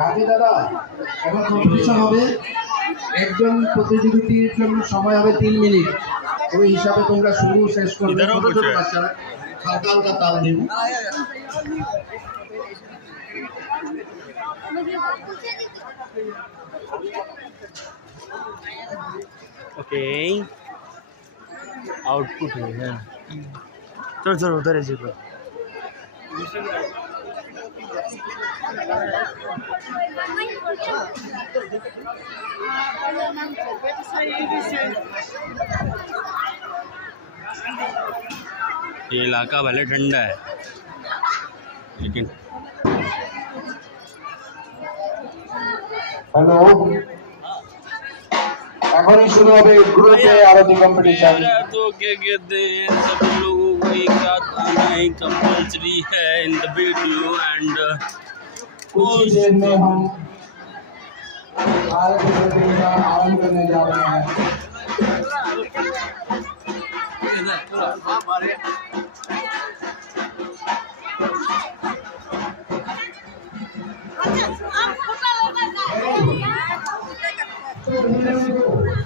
রাজি দাদা, এখন কম্পিটিশন হবে। একজন প্রতিযোগীর জন্য সময় হবে 3 মিনিট। ওই হিসাবে তোমরা শুরু শেষ করবে। ছোট ছোট বাচ্চারা হালকা হালকা তাল দিব। ओके आउटपुट है चलो चलो उधर है जी ये इलाका भले ठंडा है लेकिन हेलो, एखोनी शुरू হবে গ্রুপে আরতি কম্পিটিশন। तो क्या कहते हैं सब लोगों को एक रात आना ही कंपल्सरी है इन द वीडियो एंड कुछ ही देर में हम आरती प्रतियोगिता आरंभ करने जा रहे हैं।